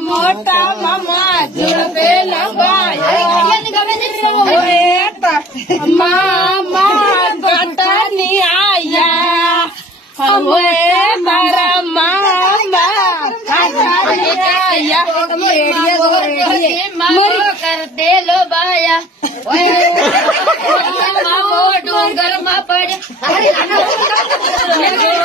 मोटा मामा जुड़ते मामा गटनी आया तारा मामा कर दे लो बाया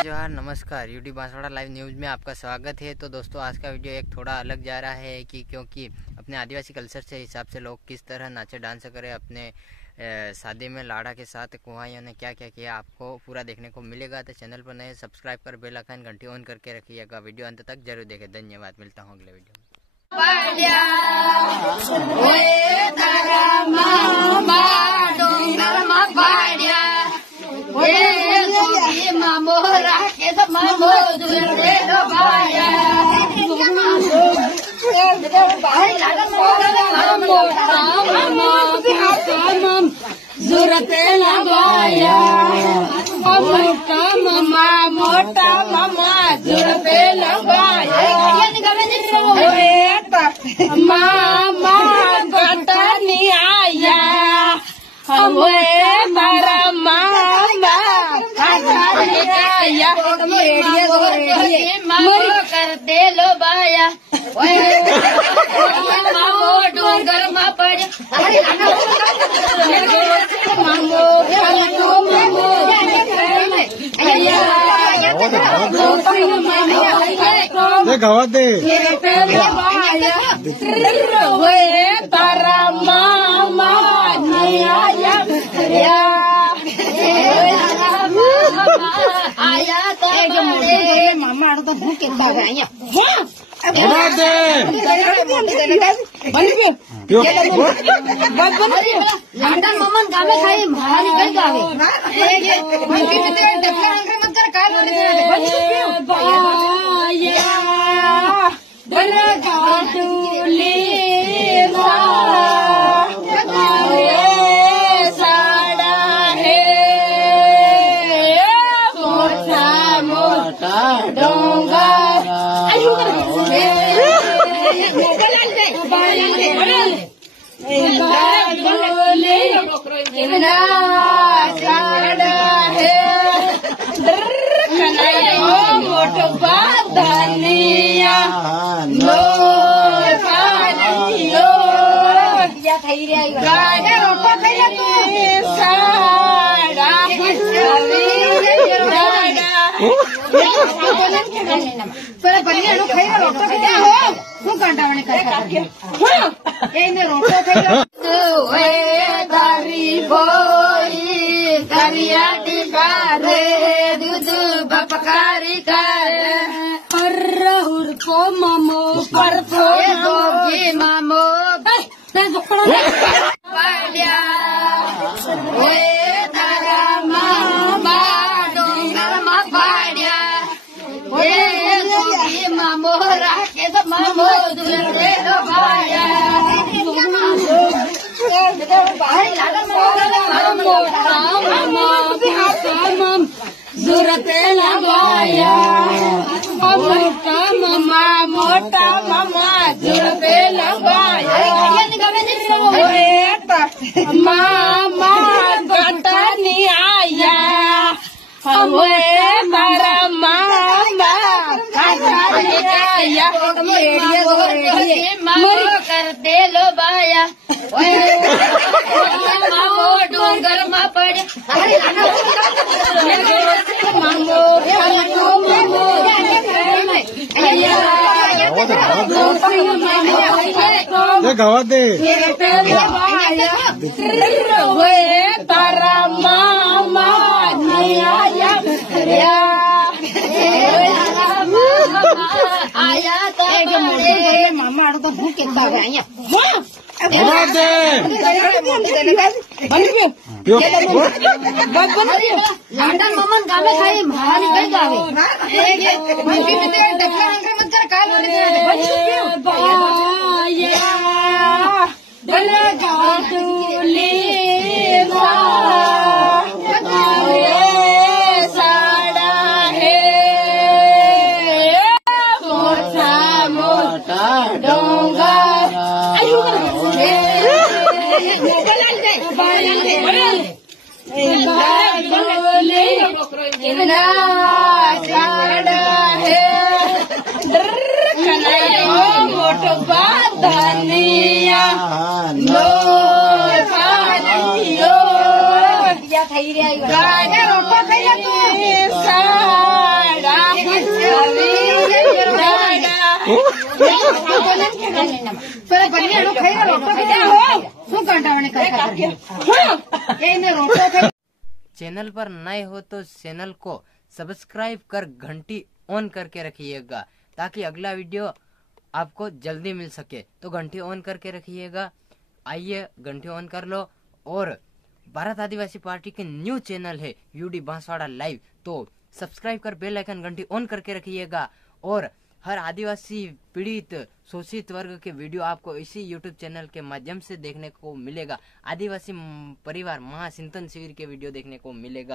जोहार नमस्कार यूट्यूब बांसवाड़ा लाइव न्यूज में आपका स्वागत है। तो दोस्तों आज का वीडियो एक थोड़ा अलग जा रहा है क्योंकि अपने आदिवासी कल्चर से हिसाब से लोग किस तरह नाचे डांस करें अपने शादी में लाड़ा के साथ कुहाइयों ने क्या क्या किया आपको पूरा देखने को मिलेगा। तो चैनल पर नए सब्सक्राइब कर बेल आइकन घंटी ऑन करके रखिएगा। वीडियो अंत तक जरूर देखें। धन्यवाद। मिलता हूँ अगले वीडियो जरूरते लगाया मोटा मामा जरूरते लगाया मामा गटनी आया तारा मामा कर दे लो बाया डोंगर मा पड़ गावात दे तारा मामा आया मामा तो भूख लंडन ममन गावे खाई महारानी कई गावे साड़ा है मोटा मोटा डोंगा धनिया नो करिया टिका रे दूध बपकारी कर को मामो पर मामो तारा मामा डोंगर मा पाड़िया मामो राके मामो दूसरे भाया जरूरते लगाया मोटा मामा जरूरते लगाया मामा गटनी आया तारा मामा कर दे लो बाया डोंगर मा पड़ गावात दे तारा मामा आया मामा तो भूख लंडन ममन गावे खाई महारानी कई गावे साड़ा है मोटा मोटा चैनल पर नए हो तो चैनल को सब्सक्राइब कर घंटी ऑन करके रखिएगा ताकि अगला वीडियो आपको जल्दी मिल सके। तो घंटी ऑन करके रखिएगा। आइए घंटी ऑन कर लो। और भारत आदिवासी पार्टी के न्यू चैनल है यूडी बांसवाड़ा लाइव, तो सब्सक्राइब कर बेल आइकन घंटी ऑन करके रखिएगा। और हर आदिवासी पीड़ित शोषित वर्ग के वीडियो आपको इसी यूट्यूब चैनल के माध्यम से देखने को मिलेगा। आदिवासी परिवार महाचिंतन शिविर के वीडियो देखने को मिलेगा।